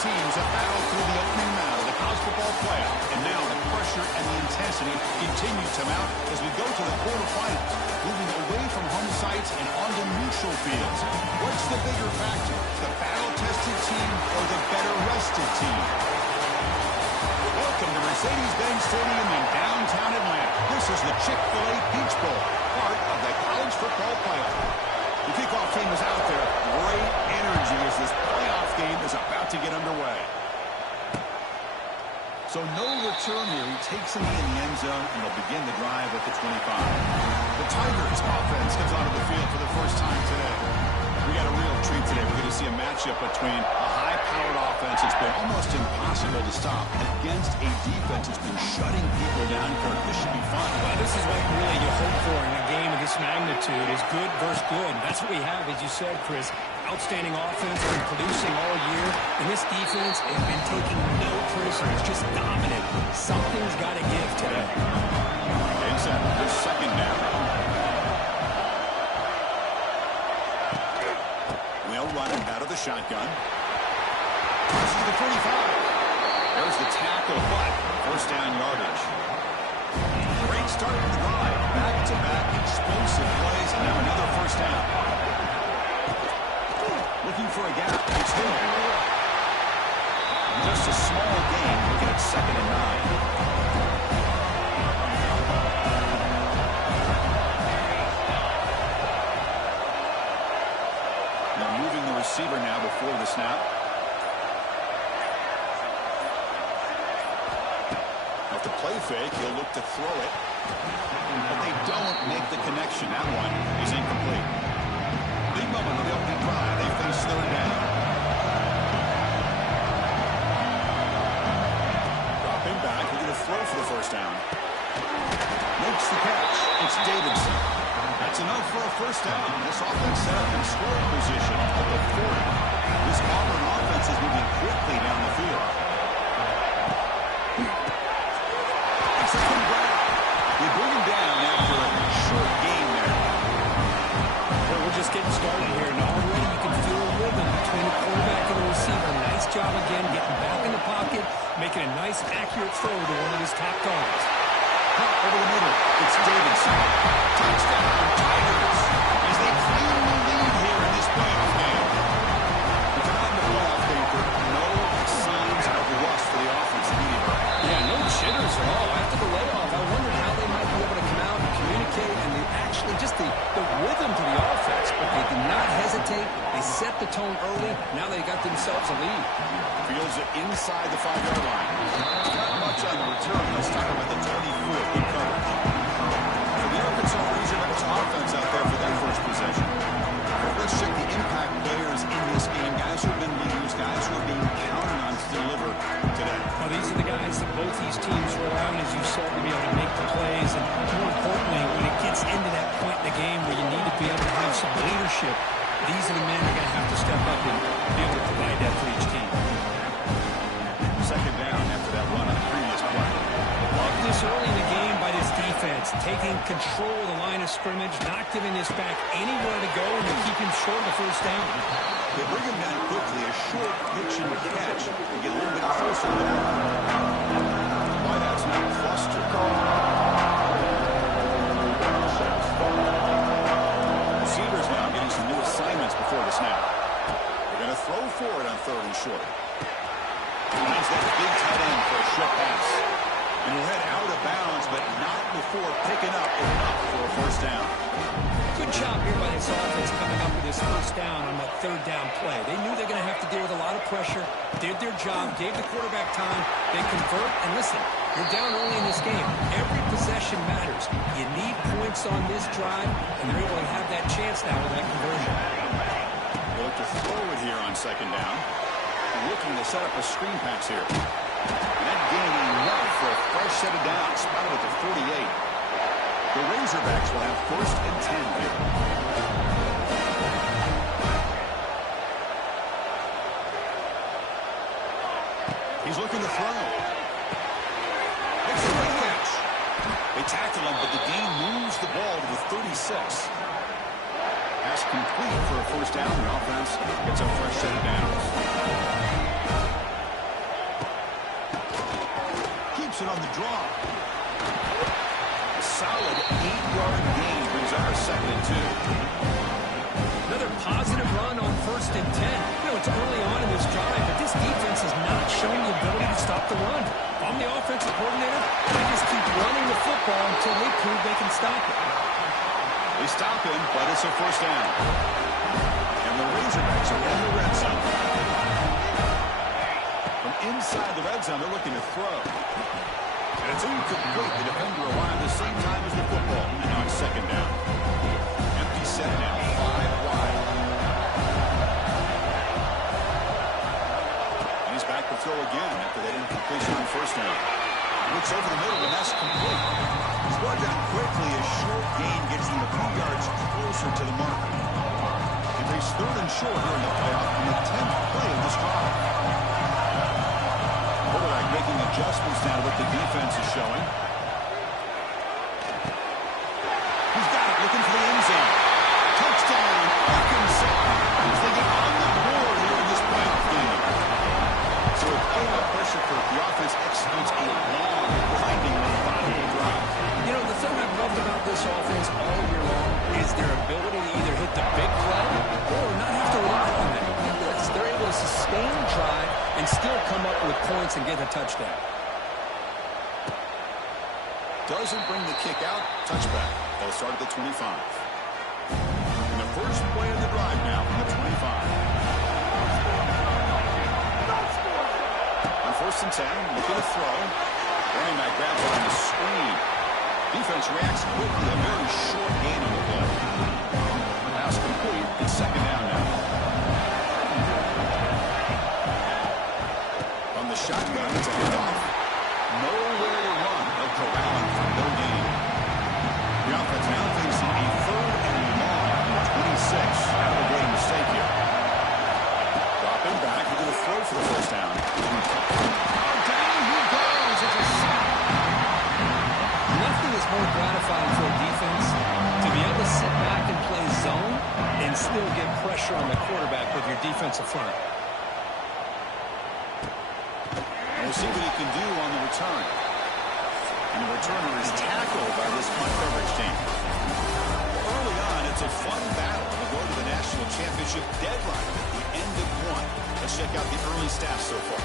teams have battled through the opening round of the college football playoff, and now the pressure and the intensity continues to mount as we go to the quarterfinals, moving away from home sites and onto neutral fields. What's the bigger factor, the battle-tested team or the better-rested team? Welcome to Mercedes-Benz Stadium in downtown Atlanta. This is the Chick-fil-A Peach Bowl, part of the college football playoff. The kickoff team is out there. Great energy as this playoff game is about to get underway. So no return here. He takes a knee in the end zone, and they'll begin the drive at the 25. The Tigers offense comes onto the field for the first time today. We got a real treat today. We're going to see a matchup between a high-powered offense that's been almost impossible to stop against a defense that's been shutting people down. This should be fun. Well, this is what really you hope for in a game of this magnitude is good versus good. That's what we have, as you said, Chris. Outstanding offense, been producing all year. And this defense has been taking no prisoners, just dominant. Something's got to give today. Inside the second down. They'll run it out of the shotgun. This is the 25. There's the tackle, but first down yardage. Great start to the drive. Back-to-back explosive plays, and now another first down. Looking for a gap. It's Hill. Just a small gain. Looking at 2nd and 9. Receiver now before the snap. Off the play fake, he'll look to throw it. But they don't make the connection. That one is incomplete. Big moment on the opening drive. They face 3rd down. Dropping back, we're going to throw for the first down. Makes the catch. It's Davidson. That's enough for a first down. This offense set up in scoring position at the 40. This Auburn offense is moving quickly down the field. It's a good grab. They bring him down after a short game there. Well, we're just getting started here, and already you can feel a rhythm between the quarterback and the receiver. Nice job again getting back in the pocket, making a nice, accurate throw to one of his top targets. Over the middle, it's Davidson. Touchdown, Tigers, as they claim the lead here in this playoff game. If they're not in the playoff game, no signs of rust for the offense immediately. Yeah, no jitters at all. After the layoff, I wondered how they might be able to come out and communicate, and they actually just the rhythm to the offense. But they did not hesitate. They set the tone early. Now they got themselves a lead. Fields it inside the 5-yard line. Not much on the return. This time with the 24. Good coverage. For the Arkansas Razorbacks offense out there for their first possession. Let's check the impact players in this game. Guys who have been leaders, guys who are being counted on to deliver today. Well, these are the guys that both these teams rely on, as you said, to be able to make the plays. And more importantly, when it gets into that point in the game where you need to be able to have some leadership, these are the men that are going to have to step up and be able to provide that for each team. Second down after that run on the previous play. Love this early in the game by this defense, taking control of the line of scrimmage, not giving this back anywhere to go, and to keep him short of the first down. They bring him down quickly, a short pitch and catch. They get a little bit closer to that. Wideouts now clustered. Receivers now getting some new assignments before the snap. They're going to throw for it on 3rd and short. Finds that big tight end for a short pass. And he'll head out of bounds, but not before picking up enough for a first down. Good job here by this offense coming up with this first down on that 3rd down play. They knew they're going to have to deal with a lot of pressure, did their job, gave the quarterback time, they convert, and listen, you're down early in this game. Every possession matters. You need points on this drive, and they're able to have that chance now with that conversion. They'll look to throw it here on 2nd down. Looking to set up a screen pass here. And that gain enough for a fresh set of downs, spotted at the 48. The Razorbacks will have 1st and 10 here. He's looking to throw. It's a great catch. They tackle him, but the gain moves the ball to the 36. Pass complete for a first down. The offense gets a fresh set of downs. it on the draw. A solid 8-yard gain brings up a 2nd and 2. Another positive run on 1st and 10. You know, it's early on in this drive, but this defense has not shown the ability to stop the run. If I'm the offensive coordinator, I just keep running the football until they prove they can stop it. They stop him, but it's a 1st down. And the Razorbacks are in the red zone. From inside the red zone, they're looking to throw. And it's incomplete. The defender arrived at the same time as the football. And now it's 2nd down. Empty set now, 5 wide. And he's back to throw again after that incompletion on 1st down. Looks over the middle, and that's complete. He's brought down quickly. A short gain gets him a few yards closer to the marker. He takes 3rd and short here in the playoff on the 10th play of this drive. Quarterback making adjustments now to what the defense is showing. He's got it, looking for the end zone. Touchdown, Arkansas, as they get on the board here in this playoff game. So with playoff pressure for the offense executes a long, grinding, methodical drive. You know, the thing I've loved about this offense all year long is their ability to either hit the big play or not have to rely on that. They're able to sustain the drive and still come up with points and get a touchdown. Doesn't bring the kick out. Touchback. They'll start at the 25. And the first play of the drive now from the 25. On 1st and 10, looking to throw. Running back grabs it on the screen. Defense reacts quickly. A very short gain on the play. Pass complete. It's 2nd down now. On the shotgun, it's a handoff. Nowhere to run. They'll corral him for no gain. The offense now facing a 3rd and long on the 26. Kind of a great mistake here. Dropping back into the throw for the 1st down. Down he goes. It's a sack. Nothing is more gratifying for a defense to be able to sit back and play zone and still get pressure on the quarterback with your defensive front. And we'll see what he can do on the return. And the returner is tackled by this punt coverage team. Early on, it's a fun battle to go to the national championship deadline at the end of 1. Let's check out the early stats so far.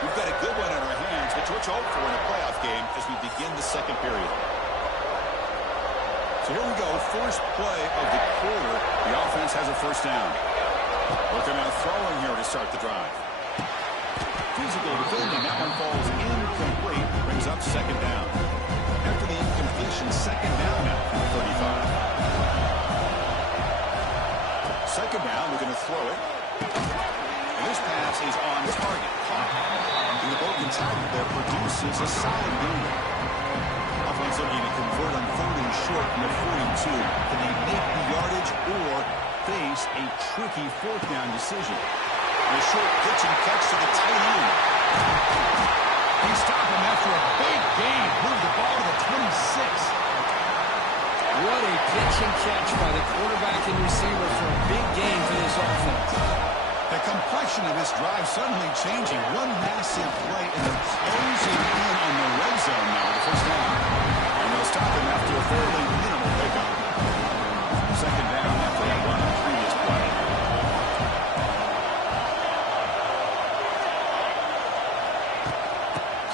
We've got a good one in our hands, which we'll hope for in a playoff game as we begin the 2nd period. So here we go, first play of the quarter. The offense has a 1st down. Looking at throwing here to start the drive. Physical defending, that one falls incomplete. Brings up 2nd down. After the incompletion, 2nd down now from the 35. 2nd down, we're going to throw it. And this pass is on target. Caught. And the broken tackle there produces a solid gain. Offense looking to convert on 3rd and short from the 42. Can they make the yardage or face a tricky 4th down decision? And a short pitch and catch to the tight end. He stopped him after a big gain. Moved the ball to the 26. What a pitch and catch by the quarterback and receiver for a big gain for this offense. The complexion of this drive suddenly changing. One massive play and they're closing in on the red zone now with the 1st down. And they'll stop him after a fairly minimal pickup. 2nd down after that run on the previous play.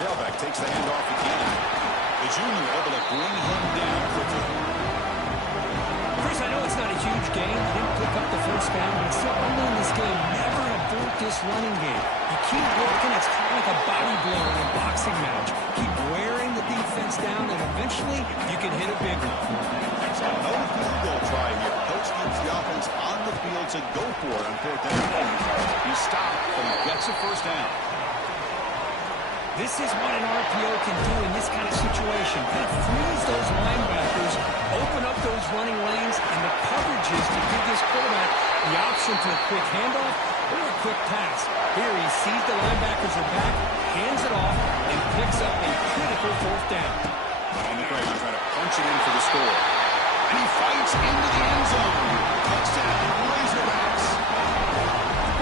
Tailback takes the handoff again. The junior able to bring him down quickly. Chris, I know it's not a huge game. He didn't pick up the 1st down, but it's still early in this game. Never abort this running game. You keep working. It's kind of like a body blow in a boxing match. Keep wearing the defense down, and eventually you can hit a big one. So no field goal try here. Coach keeps the offense on the field to go for it on 4th down. He's stopped, but he gets a 1st down. This is what an RPO can do in this kind of situation. Kind of freeze those linebackers, open up those running lanes, and the coverages to give this quarterback the option to a quick handoff or a quick pass. Here he sees the linebackers are back, hands it off, and picks up a critical 4th down. On the ground, trying to punch it in for the score. And he fights into the end zone. Touchdown, Razorbacks.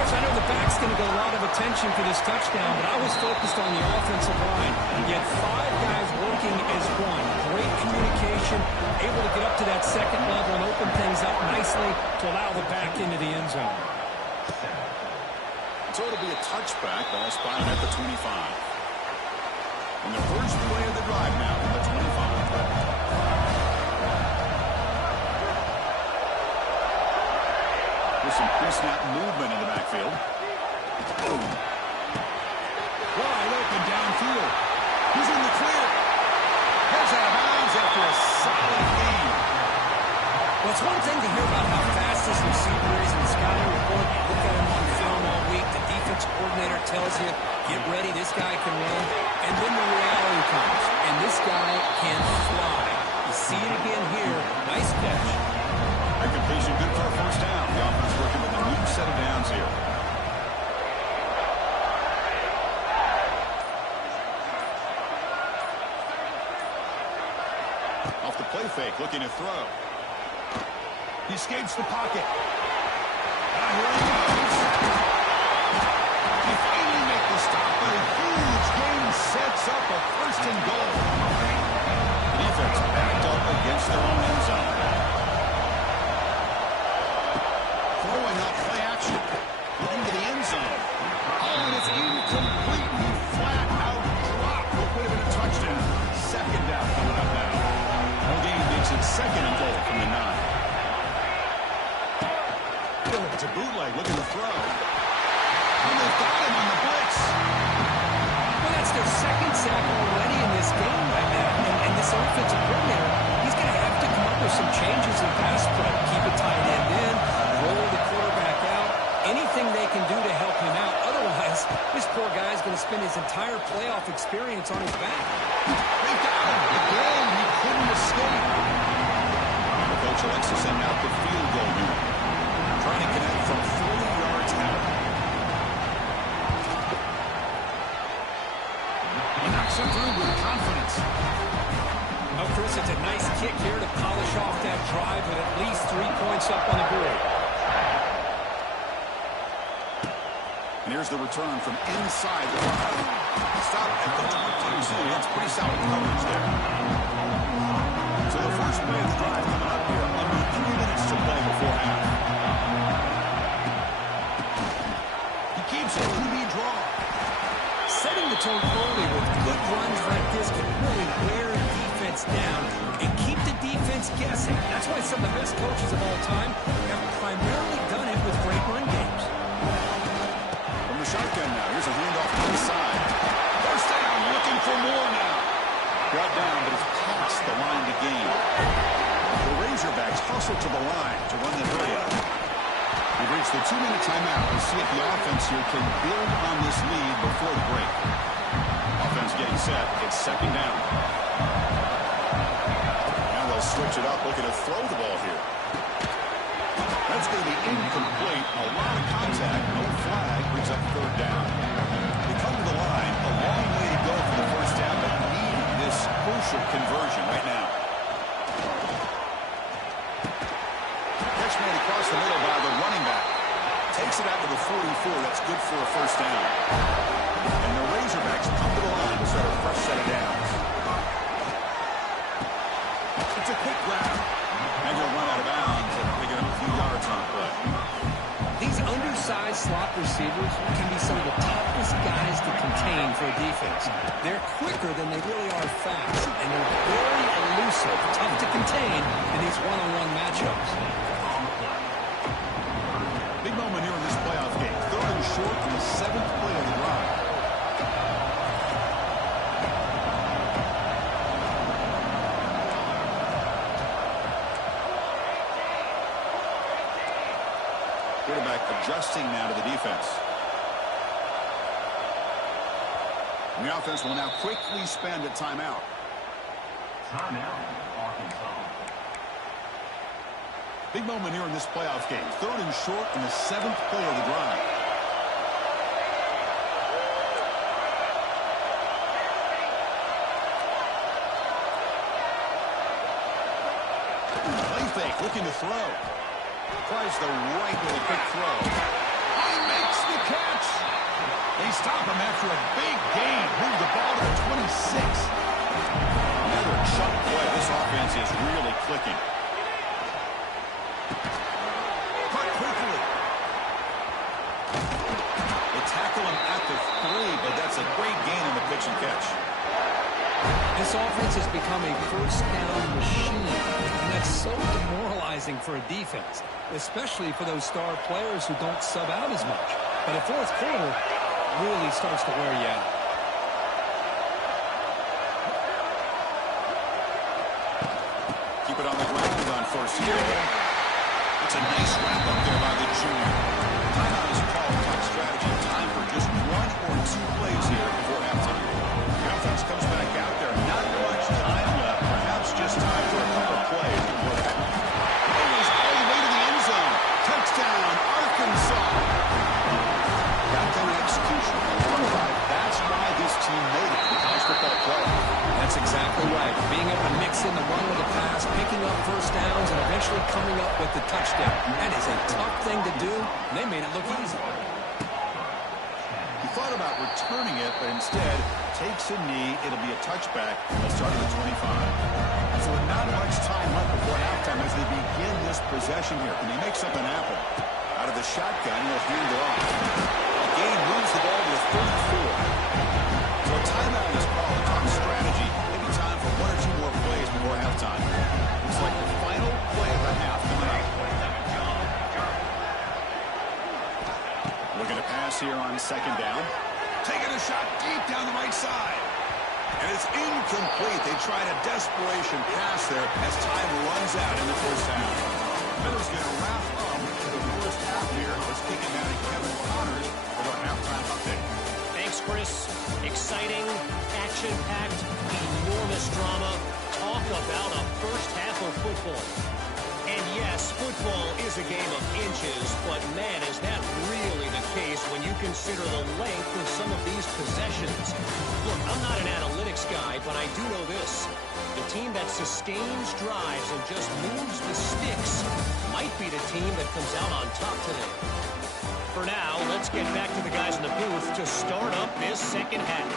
Coach, I know the back's going to get a lot of attention for this touchdown, but I was focused on the offensive line. You had 5 guys working as one. Great communication, able to get up to that second level and open things up nicely to allow the back into the end zone. So it'll be a touchback, ball spotted at the 25. And the first play of the drive now from the 25. There's some pre-snap movement in the backfield. Boom. Wide open downfield. He's in the clear. Goes out of bounds after a solid gain. Well, it's one thing to hear about how fast this receiver is in the scouting report. You look at him on film all week. The defense coordinator tells you, get ready, this guy can run. And then the reality comes, and this guy can fly. You see it again here. Nice catch. That completion good for a first down. The offense working with a new set of downs here. Off the play fake, looking to throw. He escapes the pocket. Here he goes. They finally make the stop, but a huge gain sets up a first and goal. The defense backed up against their own end zone. Throwing up play action. Into the end zone. Oh, and it's incomplete. He flat out dropped what would have been a touchdown. Second down coming up now. No gain makes it second and goal from the 9. It's a bootleg looking to throw. And they've got him on the blitz. Well, that's their second sack already in this game right now. And this offensive coordinator, he's going to have to come up with some changes in pass play. Keep a tight end in, roll the quarterback out, anything they can do to help him out. Otherwise, this poor guy is going to spend his entire playoff experience on his back. They got him. Again, he couldn't escape. The coach elects to send out the field goal unit. Trying to connect from 40 yards out. He knocks it through with confidence. Oh, Chris, it's a nice kick here to polish off that drive with at least 3 points up on the board. And here's the return from inside the 5. Stop at the 22. That's pretty solid coverage there. So the first play of the drive coming up here. Under 3 minutes to play before half. Keeps a QB draw. Setting the tone early with good runs like this can really wear a defense down and keep the defense guessing. That's why some of the best coaches of all time have primarily done it with great run games. From the shotgun now, here's a handoff to the side. First down, looking for more now. Brought down, but it's past the line to gain. The Razorbacks hustle to the line to run the play up. We've reached the 2-minute timeout. We'll see if the offense here can build on this lead before the break. Offense getting set. It's second down. Now they'll switch it up, looking to throw the ball here. That's going to be incomplete. A lot of contact. No flag. Brings up third down. They come to the line. A long way to go for the first down, but need this crucial conversion right now. Catch made across the middle by the running back. Takes it out to the 44. That's good for a first down. And the Razorbacks come to the line to start a fresh set of downs. It's a quick grab. And he'll run out of bounds and pick up a few yards on the play. These undersized slot receivers can be some of the toughest guys to contain for a defense. They're quicker than they really are fast, and they're very elusive, tough to contain in these one-on-one matchups. Big moment here in this playoff game. Third and short in the 7th play of the drive. Quarterback adjusting now to the defense. And the offense will now quickly spend a timeout. Timeout, Arkansas. Big moment here in this playoff game. Third and short in the 7th play of the drive. Play fake, looking to throw. Tries the right with a quick throw. He makes catch. They stop him after a big gain. Move the ball to the 26. Another chunk play. This offense is really clicking. Cut quickly. They tackle him at the 3, but that's a great gain on the pitch and catch. This offense has become a first down machine, and that's so demoralizing for a defense, especially for those star players who don't sub out as much. But a fourth quarter really starts to wear you out. Keep it on the ground on first down. It's a nice wrap up there by the junior. Timeout is called. Talk strategy. Time for just 1 or 2 plays here before halftime. The offense comes back out there. Not much time left. Perhaps just time for a couple plays to work out. It was all the way to the end zone. Touchdown, Arkansas. Got that execution. That's why this team made it to the college football playoff. That's exactly right. Being able to mix in the run with the pass, picking up first downs, and eventually coming up with the touchdown. That is a tough thing to do, and they made it look easy. He thought about returning it, but instead takes a knee. It'll be a touchback. They'll start at the 25. So with not much time left before halftime as they begin this possession here. Can they make something happen? Out of the shotgun, he'll hand it off. The game moves the ball to the 34. So a timeout is called. Talk strategy. Maybe time for 1 or 2 more plays before halftime. Looks like the final play of the half coming up. Looking to pass here on second down. Taking a shot deep down the right side. And it's incomplete. They tried a desperation pass there as time runs out in the first half. Miller's going to wrap up the first half here. Let's kick it down to Kevin Connors with our halftime update. Thanks, Chris. Exciting, action-packed, enormous drama. Talk about a first half of football. And yes, football is a game of inches, but man, is that really the case when you consider the length of some of these possessions. Look, I'm not an analytics guy, but I do know this. The team that sustains drives and just moves the sticks might be the team that comes out on top today. For now, let's get back to the guys in the booth to start up this second half.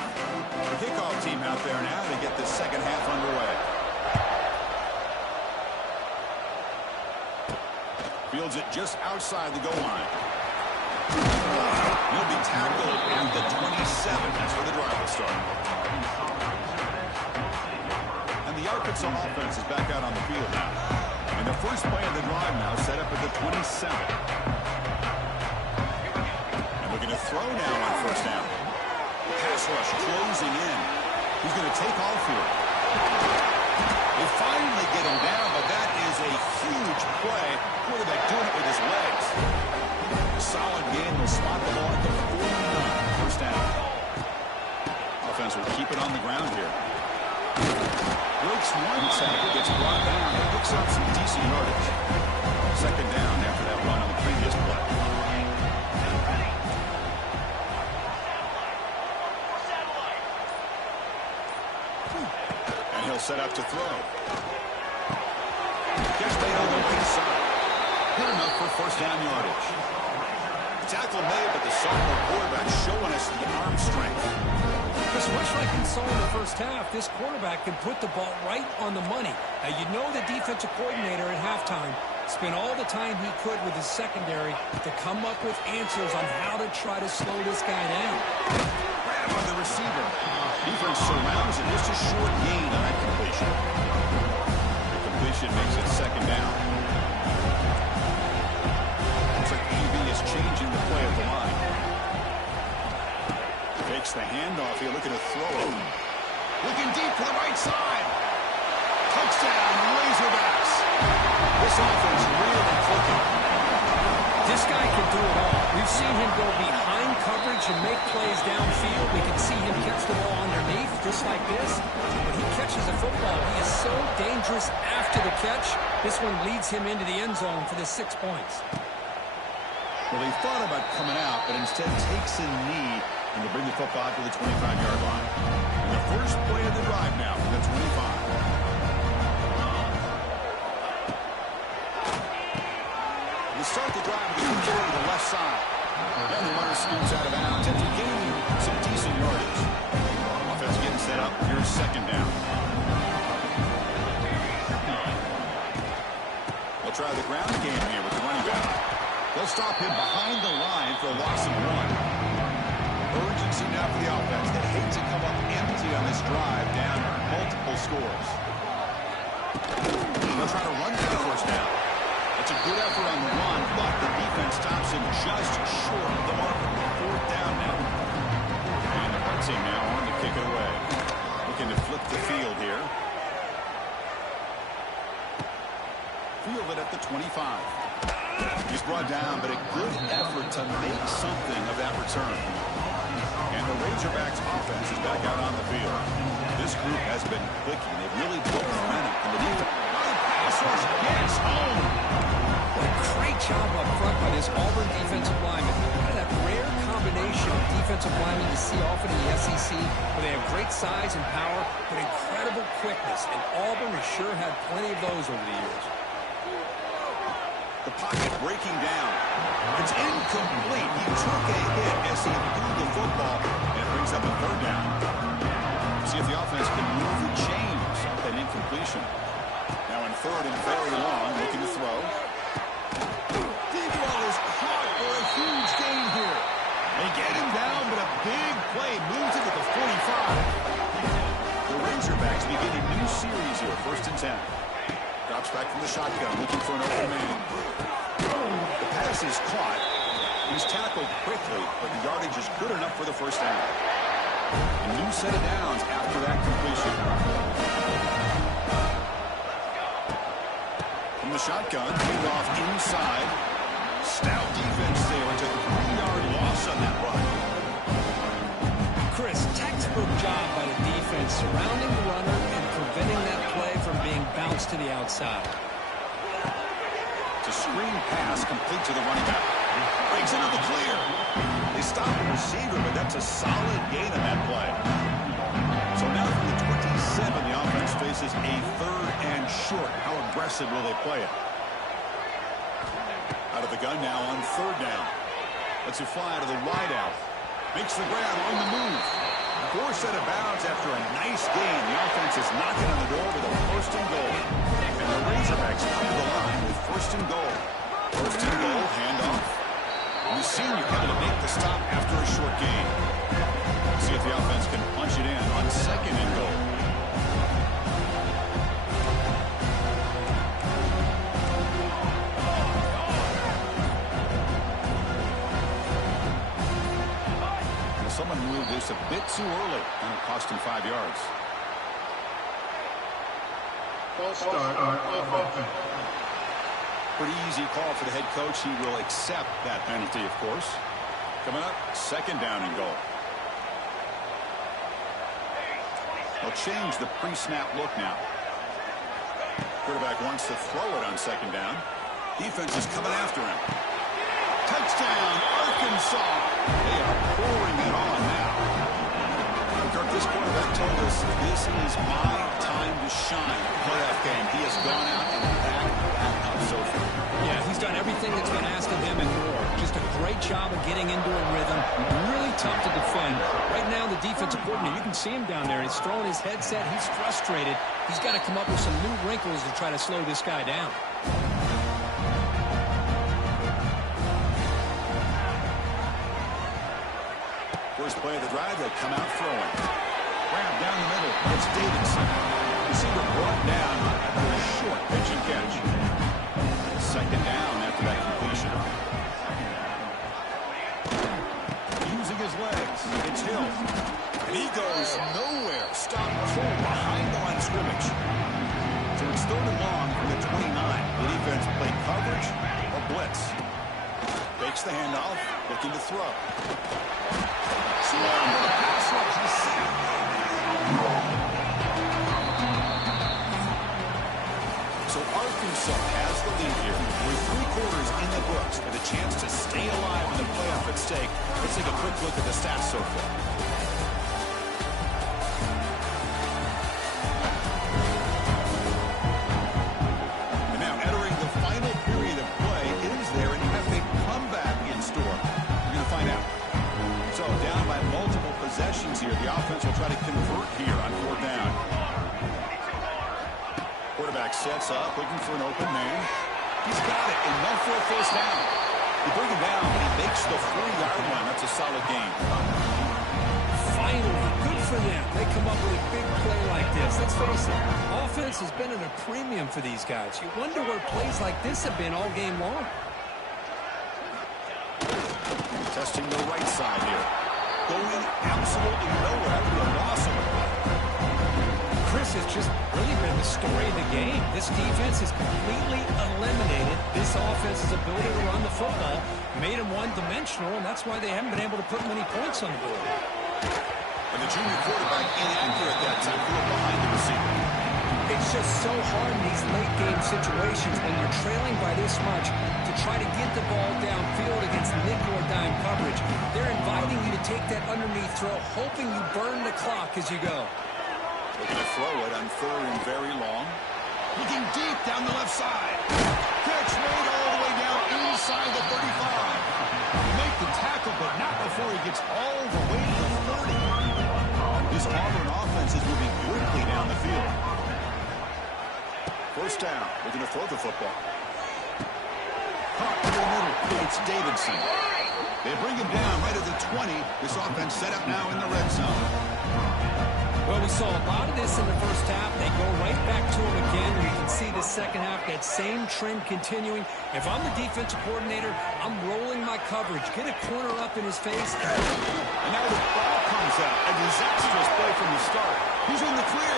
The kickoff team out there now to get this second half underway. Fields it just outside the goal line. He'll be tackled at the 27. That's where the drive will start. And the Arkansas offense is back out on the field now. And the first play of the drive now set up at the 27. And looking to throw now on first down. Pass rush closing in. He's going to take off here. They finally get him down, but that is a huge play. Quarterback doing it with his legs. Solid game. Will spot the ball at the 49. First down. Offense will keep it on the ground here. Breaks one tackle, gets brought down, and picks up some decent yardage. Second down after that run on the previous play. And he'll set up to throw. Gets laid over inside. Good enough for first down yardage. Tackle made, but the sophomore quarterback showing us the arm strength. Because much like we saw in the first half, this quarterback can put the ball right on the money. Now, you know the defensive coordinator at halftime spent all the time he could with his secondary to come up with answers on how to try to slow this guy down. Grab on the receiver. Defense surrounds it. Just a short gain on that completion. The completion makes it second down. Looks like EB is changing the play of the line. Takes the handoff here, looking to throw it. Looking deep to the right side. Touchdown, Razorbacks. This offense really clicking. This guy can do it all. We've seen him go behind coverage and make plays downfield. We can see him catch the ball underneath, just like this. When he catches a football, he is so dangerous after the catch. This one leads him into the end zone for the 6 points. Well, he thought about coming out, but instead takes a knee and to bring the football out to the 25-yard line. And the first play of the drive now from the 25. Start the drive with the to the left side. And the runner scoots out of bounds after gaining some decent yardage. Offense getting set up. Here's second down. They'll try the ground game here with the running back. They'll stop him behind the line for a loss of 1. Urgency now for the offense. They hate to come up empty on this drive, down multiple scores. They'll try to run for the first down. It's a good effort on the run, but the defense stops him just short of the marker. Fourth down now. And the punt team now on to kick it away. Looking to flip the field here. Field it at the 25. He's brought down, but a good effort to make something of that return. And the Razorbacks offense is back out on the field. This group has been clicking. They've really built momentum in the defense. Pass rush gets home. What a great job up front by this Auburn defensive lineman. Kind of that rare combination of defensive linemen you see often in the SEC, where they have great size and power, but incredible quickness. And Auburn has sure had plenty of those over the years. The pocket breaking down. It's incomplete. He took a hit as he threw the football, and it brings up a third down. See if the offense can move the chains off that incompletion. Now in third and very long, looking to throw. Deep ball is caught for a huge gain here. They get him down, but a big play moves it to the 45. The Razorbacks begin a new series here, 1st and 10. Drops back from the shotgun, looking for an open man. The pass is caught. He's tackled quickly, but the yardage is good enough for the first down. A new set of downs after that completion. From the shotgun, moved off inside. Stout defense there. It's a 3-yard loss on that run. Chris, textbook job by the defense surrounding the runner and preventing that play from being bounced to the outside. It's a screen pass complete to the running back. Breaks into the clear. They stop the receiver, but that's a solid gain on that play. So now from the 27, the offense faces a 3rd and short. How aggressive will they play it? Out of the gun now on 3rd down. Lets it fly to the wideout. Makes the grab on the move. 4 set of bounds after a nice gain. The offense is knocking on the door with a 1st and goal. And the Razorbacks come to the line with 1st and goal. 1st and goal, handoff. And the senior able to make the stop after a short gain. See if the offense can punch it in on 2nd and goal. Someone moved this a bit too early, and it cost him 5 yards. False start on offense. Pretty easy call for the head coach. He will accept that penalty, of course. Coming up, 2nd down and goal. They'll change the pre-snap look now. Quarterback wants to throw it on 2nd down. Defense is coming after him. Touchdown, Arkansas. They are pouring it on now. Kirk, this quarterback told us this is my time to shine. Playoff game. He has gone out and backed that up so far. Yeah, he's done everything that's been asked of him and more. Just a great job of getting into a rhythm. Really tough to defend. Right now, the defensive coordinator, you can see him down there. He's throwing his headset. He's frustrated. He's got to come up with some new wrinkles to try to slow this guy down. First play of the drive, they'll come out throwing. Grab down the middle. It's Davidson. Receiver brought down after a short pitch and catch. 2nd down after that completion. Using his legs. It's Hill. And he goes nowhere. Stop cold behind the line of scrimmage. So it's 3rd and long from the 29. The defense play coverage or blitz. Fakes the handoff. Looking to throw. So Arkansas has the lead here. With 3 quarters in the books with a chance to stay alive in the playoff at stake. Let's take a quick look at the stats so far. And now entering the final period of play, is there an epic comeback in store? We're going to find out. sets up, looking for an open man. He's got it, enough for a first down. They bring him down, and he makes the 40-yard line. That's a solid gain. Finally, good for them. They come up with a big play like this. Let's face it, offense has been at a premium for these guys. You wonder where plays like this have been all game long. Testing the right side here. Going absolutely nowhere after a loss of it. Chris has just really been the story of the game. This defense has completely eliminated this offense's ability to run the football, made them one-dimensional, and that's why they haven't been able to put many points on the board. And the junior quarterback inaccurate that time, threw it behind the receiver. It's just so hard in these late-game situations when you're trailing by this much to try to get the ball downfield against nickel or dime coverage. They're inviting you to take that underneath throw, hoping you burn the clock as you go. They're going to throw it on 3rd and very long. Looking deep down the left side. Catch made all the way down inside the 35. Make the tackle, but not before he gets all the way to the 30. This Auburn offense is moving quickly down the field. First down. They're going to throw the football. Caught in the middle. It's Davidson. They bring him down right at the 20. This offense set up now in the red zone. Well, we saw a lot of this in the first half. They go right back to him again. We can see the second half, that same trend continuing. If I'm the defensive coordinator, I'm rolling my coverage. Get a corner up in his face. And now the ball comes out. A disastrous play from the start. He's in the clear.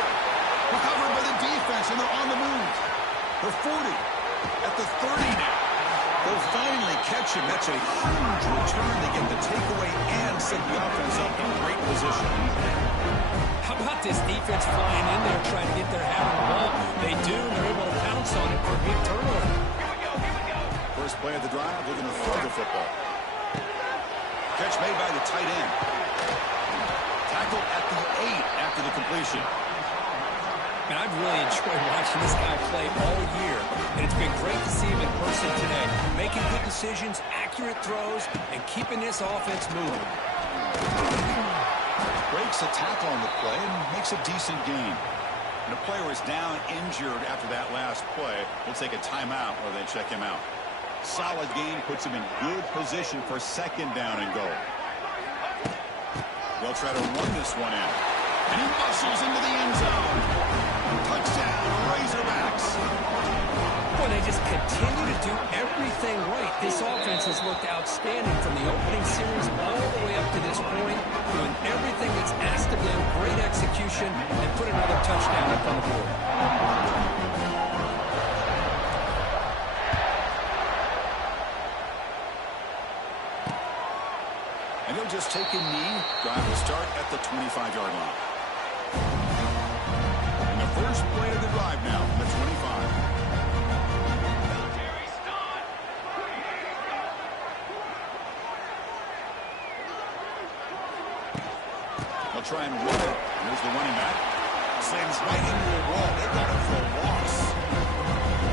Recovered by the defense, and they're on the move. They're 40. At the 30 now. They'll finally catch him. That's a huge return. They get the takeaway and set the offense up in great position. How about this defense flying in there trying to get their hand on the ball? They do, and they're able to pounce on it for a big turnover. First play of the drive, they're going to throw the football. Catch made by the tight end. Tackled at the 8 after the completion. And I've really enjoyed watching this guy play all year, and it's been great to see him in person today, making good decisions, accurate throws, and keeping this offense moving. Breaks a tackle on the play and makes a decent gain. And the player is down injured after that last play. We'll take a timeout or they check him out. Solid gain puts him in good position for 2nd down and goal. They'll try to run this one in. And he muscles into the end zone. Touchdown, Razorbacks. Boy, they just continue to do everything right. This offense has looked outstanding from the opening series all the way up to this point, doing everything that's asked of them, great execution, and put another touchdown up on the board. And he'll just take a knee. Drive will start at the 25-yard line. And the first play of the drive now from the 25. They'll try and run it. There's the running back. Slams right into a wall. They got him for a loss.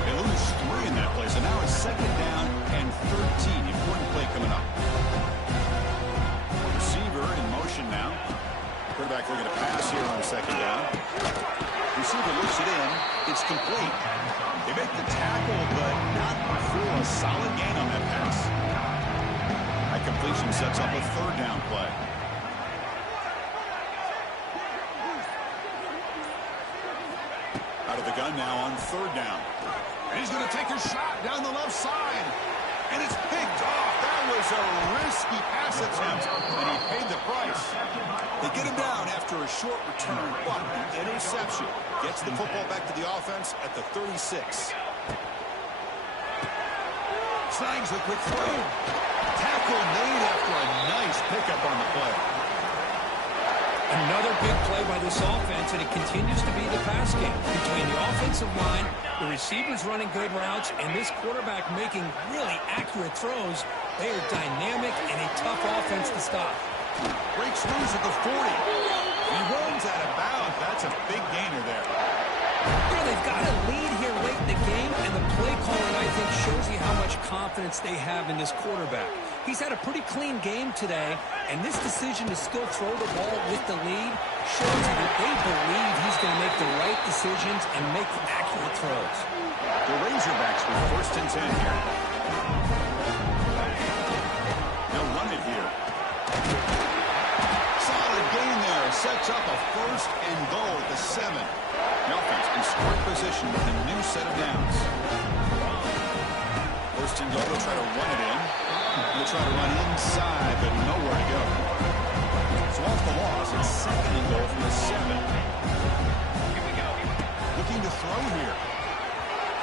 They lose 3 in that play. So now it's 2nd down and 13. Important play coming up. Receiver in motion now. Quarterback looking to pass here on 2nd down. Receiver looks it in. It's complete. They make the tackle, but not for a solid gain on that pass. That completion sets up a 3rd down play. Out of the gun now on 3rd down. And he's going to take a shot down the left side. And it's picked off. That was a risky pass attempt, and he paid the price. They get him down after a short return, but the interception gets the football back to the offense at the 36. Snags the quick throw. Tackle made after a nice pickup on the play. Another big play by this offense, and it continues to be the pass game. Between the offensive line, the receivers running good routes, and this quarterback making really accurate throws, they are dynamic and a tough offense to stop. Breaks loose at the 40. He runs out of bounds. That's a big gainer there. You know, they've got a lead here late in the game, and the play calling, I think, shows you how much confidence they have in this quarterback. He's had a pretty clean game today, and this decision to still throw the ball with the lead shows you that they believe he's going to make the right make decisions and make accurate throws. The Razorbacks with 1st and 10 here. They'll run it here. Solid gain there. Sets up a 1st and goal at the 7. The offense in scoring position with a new set of downs. 1st and goal. They'll try to run it in. They'll try to run inside, but nowhere to go. So off the loss, it's 2nd and goal from the 7. Looking to throw here.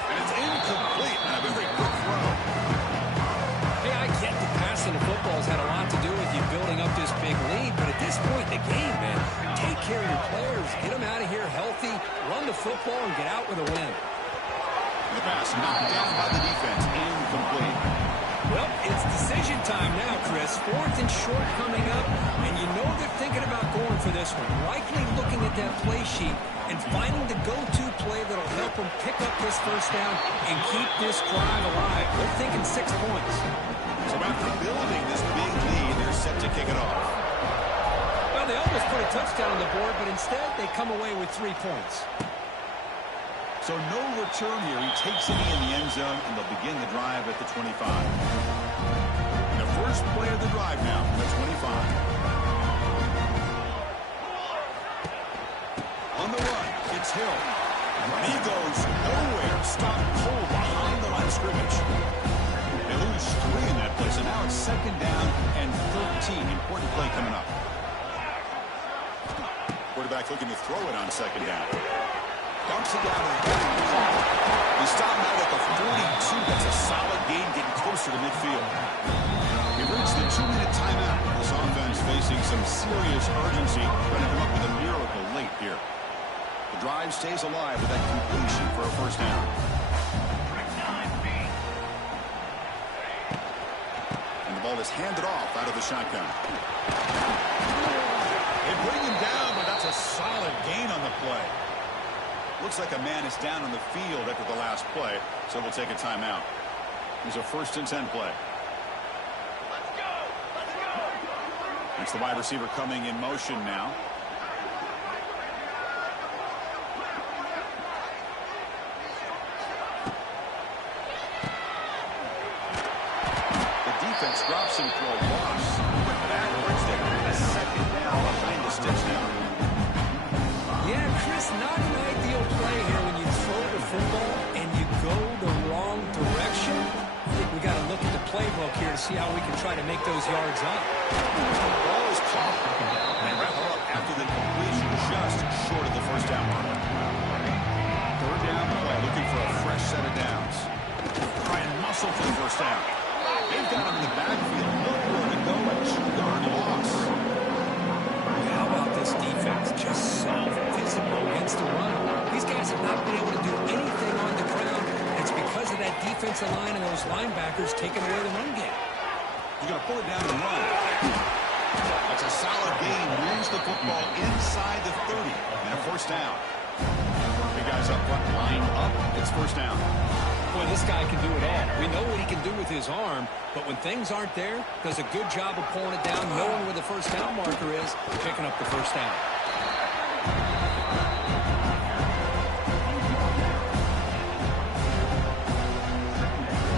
And it's incomplete. And a very quick throw. Hey, I get that passing the football has had a lot to do with you building up this big lead, but at this point in the game, man, take care of your players, get them out of here healthy, run the football, and get out with a win. The pass knocked down by the defense. Incomplete. Well, it's decision time now, Chris. 4th and short coming up, and you know they're thinking about going for this one. Likely looking at that play sheet and finding the go-to play that'll help them pick up this 1st down and keep this drive alive. They're thinking 6 points. So after building this big lead, they're set to kick it off. Well, they almost put a touchdown on the board, but instead they come away with 3 points. So no return here. He takes it in the end zone, and they'll begin the drive at the 25. And the first play of the drive now, the 25. On the run, it's Hill. And he goes nowhere. Stopped cold behind the line of scrimmage. They lose 3 in that play, so now it's 2nd down and 13. Important play coming up. Quarterback looking to throw it on 2nd down. Dumps it down to the 30. He stopped out at the 42. That's a solid gain, getting closer to midfield. We've reached the 2-minute timeout. This offense facing some serious urgency, trying to come up with a miracle late here. The drive stays alive with that completion for a 1st down. And the ball is handed off out of the shotgun. They bring him down, but that's a solid gain on the play. Looks like a man is down on the field after the last play, so we'll take a timeout. Here's a 1st and 10 play. Let's go! Let's go! It's the wide receiver coming in motion now. The defense drops him for a loss. But that brings them a 2nd down behind the sticks now. Yeah, Chris, not an ideal play here when you throw the football and you go the wrong direction. I think we got to look at the playbook here to see how we can try to make those yards up. The ball is caught. They wrap her up after the completion just short of the 1st down mark. 3rd down play, looking for a fresh set of downs. Try and muscle for the 1st down. They've got him in the backfield. Nowhere to go, a 2-yard loss. How about this defense? Just so physical against the run. These guys have not been able to do anything on the ground. It's because of that defensive line and those linebackers taking away the run game. He's going to pull it down and run. That's a solid gain. Moves the football inside the 30. And a 1st down. Big guys up front, line up. It's 1st down. Boy, this guy can do it all. We know what he can do with his arm, but when things aren't there, does a good job of pulling it down, knowing where the 1st down marker is, picking up the 1st down.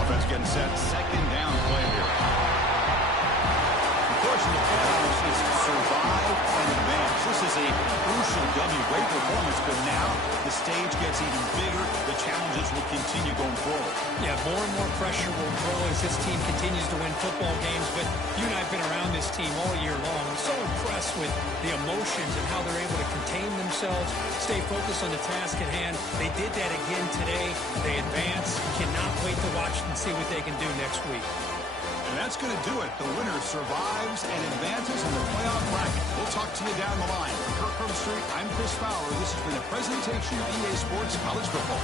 Offense getting set. 2nd down play here. The course in the playoffs is to survive and advance. This is a crucial W. Great performance, but now the stage gets even bigger. The challenges will continue going forward. Yeah, more and more pressure will grow as this team continues to win football games, but you and I have been around this team all year long. I'm so impressed with the emotions and how they're able to contain themselves, stay focused on the task at hand. They did that again today. They advance. Cannot wait to watch and see what they can do next week. And that's going to do it. The winner survives and advances in the playoff bracket. We'll talk to you down the line. From Kirk Street, I'm Chris Fowler. This has been a presentation of EA Sports College Football.